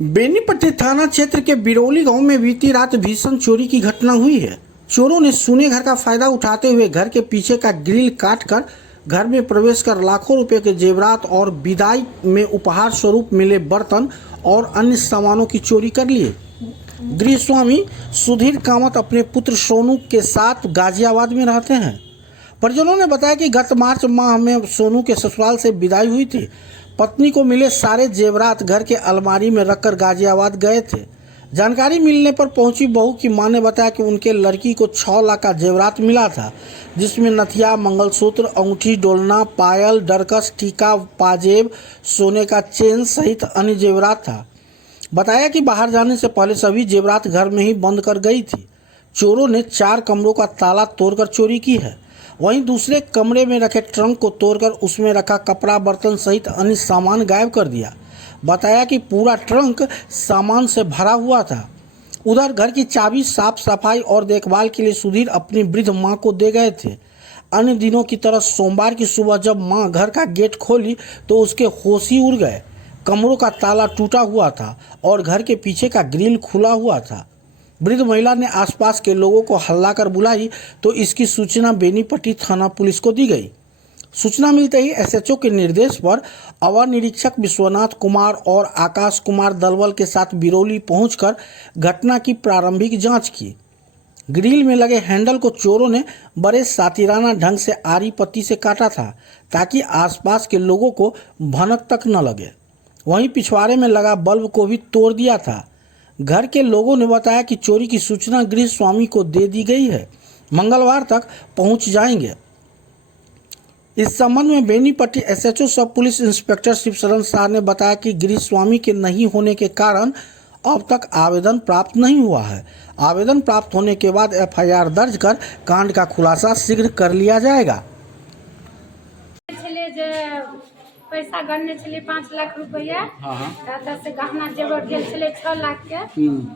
बेनीपट्टी थाना क्षेत्र के बिरौली गांव में बीती रात भीषण चोरी की घटना हुई है। चोरों ने सूने घर का फायदा उठाते हुए घर के पीछे का ग्रिल काटकर घर में प्रवेश कर लाखों रुपए के जेवरात और विदाई में उपहार स्वरूप मिले बर्तन और अन्य सामानों की चोरी कर लिए। गृह स्वामी सुधीर कामत अपने पुत्र सोनू के साथ गाजियाबाद में रहते हैं। परिजनों ने बताया कि गत मार्च माह में सोनू के ससुराल से विदाई हुई थी। पत्नी को मिले सारे जेवरात घर के अलमारी में रखकर गाजियाबाद गए थे। जानकारी मिलने पर पहुंची बहू की मां ने बताया कि उनके लड़की को 6 लाख का जेवरात मिला था, जिसमें नथिया, मंगलसूत्र, अंगूठी, डोलना, पायल, डरकस, टीका, पाजेब, सोने का चेन सहित अन्य जेवरात था। बताया कि बाहर जाने से पहले सभी जेवरात घर में ही बंद कर गई थी। चोरों ने 4 कमरों का ताला तोड़कर चोरी की है। वहीं दूसरे कमरे में रखे ट्रंक को तोड़कर उसमें रखा कपड़ा, बर्तन सहित अन्य सामान गायब कर दिया। बताया कि पूरा ट्रंक सामान से भरा हुआ था। उधर घर की चाबी साफ सफाई और देखभाल के लिए सुधीर अपनी वृद्ध मां को दे गए थे। अन्य दिनों की तरह सोमवार की सुबह जब मां घर का गेट खोली तो उसके होश ही उड़ गए। कमरों का ताला टूटा हुआ था और घर के पीछे का ग्रिल खुला हुआ था। वृद्ध महिला ने आसपास के लोगों को हल्ला कर बुलाई तो इसकी सूचना बेनीपट्टी थाना पुलिस को दी गई। सूचना मिलते ही एसएचओ के निर्देश पर अवर निरीक्षक विश्वनाथ कुमार और आकाश कुमार दलबल के साथ बिरौली पहुंचकर घटना की प्रारंभिक जांच की। ग्रिल में लगे हैंडल को चोरों ने बड़े सातिराना ढंग से आरी पत्ती से काटा था ताकि आसपास के लोगों को भनक तक न लगे। वहीं पिछवाड़े में लगा बल्ब को भी तोड़ दिया था। घर के लोगों ने बताया कि चोरी की सूचना गृह स्वामी को दे दी गई है, मंगलवार तक पहुंच जाएंगे। इस संबंध में बेनीपट्टी एसएचओ सब पुलिस इंस्पेक्टर शिवशरण शाह ने बताया कि गृह स्वामी के नहीं होने के कारण अब तक आवेदन प्राप्त नहीं हुआ है। आवेदन प्राप्त होने के बाद एफआईआर दर्ज कर कांड का खुलासा शीघ्र कर लिया जाएगा। पैसा गन्ने चले 5 लाख रुपया। से गहना जेवर गेल चले 6 लाख के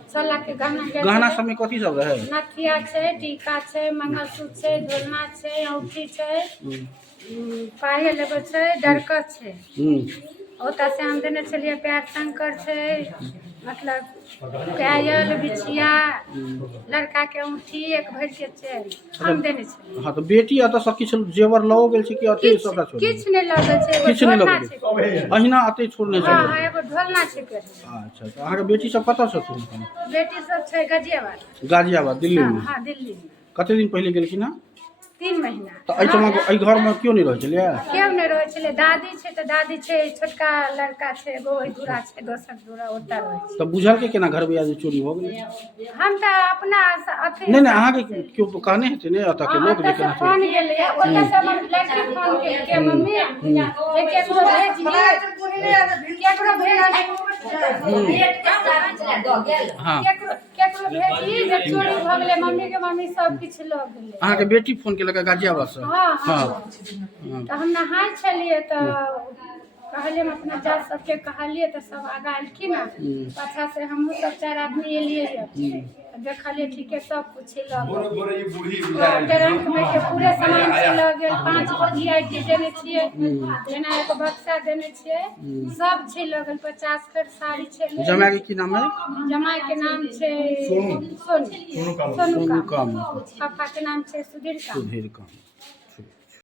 6 लाख के गहना सब में कथी सब रहे? नथिया छे, टीका छे, मंगलसूत्र छे, ढोलना छे, अंगूठी छे, पायल एगो छे, डरकस छे। ओता से हम देने चलिए पैर शंकर छे, मतलब पायल, बिछिया, लड़का के अंगूठी, एक भर के चेन हम देने छलिए। हां तो बेटी अत सब किछ जेवर लओ गेल छै कि अते सबटा छोड़? किछ नै लगल छै, किछ नै लगल छै। अहिना अते छोड़ने छै। हां एगो ढोलना छै के। अच्छा तो अहाँ के बेटी सब कतऽ से छथिन? बेटी सब छै गाजियाबाद। गाजियाबाद दिल्ली में? हां दिल्ली में। कते दिन पहले गेलखिन ना? 3 महीना। तो एहि घर में क्यों नहीं रहे छलिए? क्यों नहीं रहे छलिए? दादी छै तो दादी छै, छोटका लड़का छै, एगो ओइ दूरा छै, दोसर दूरा ओटा रहे छै। तो बुझल के केना घर में चोरी हो गेल? हम तो अपना अथी नहीं अहाँ के क्यों कहने हेते ने अत के लोग जे केना फोन गेले ओटा से हमर लड़की फोन के मम्मी जे केकरो भेजिए केकरो भेजिए जे चोरी भ गेले, मम्मी के मम्मी सब किछ ल गेले। अहाँ के बेटी फोन के लगा गाजियाबाद से? हां तो हम नहाय छलिए तो कहलिए हम अपना जात सबके कहलिए तो सब आगा आलखिन। पाछा से हमहू सब 4 आदमी एलिए, देखलिए ठीके सब कुछ लग ट्रंक में के पूरे सामान से लग गेल। 5 बोझी आइटी देने छिए, जेना एक बक्सा देने छिए, सब छै लगल। 50 कर साड़ी छै। जमाई के की नाम है? जमाई के नाम छै सोनू। सोनू का पापा के नाम छै सुधीर का।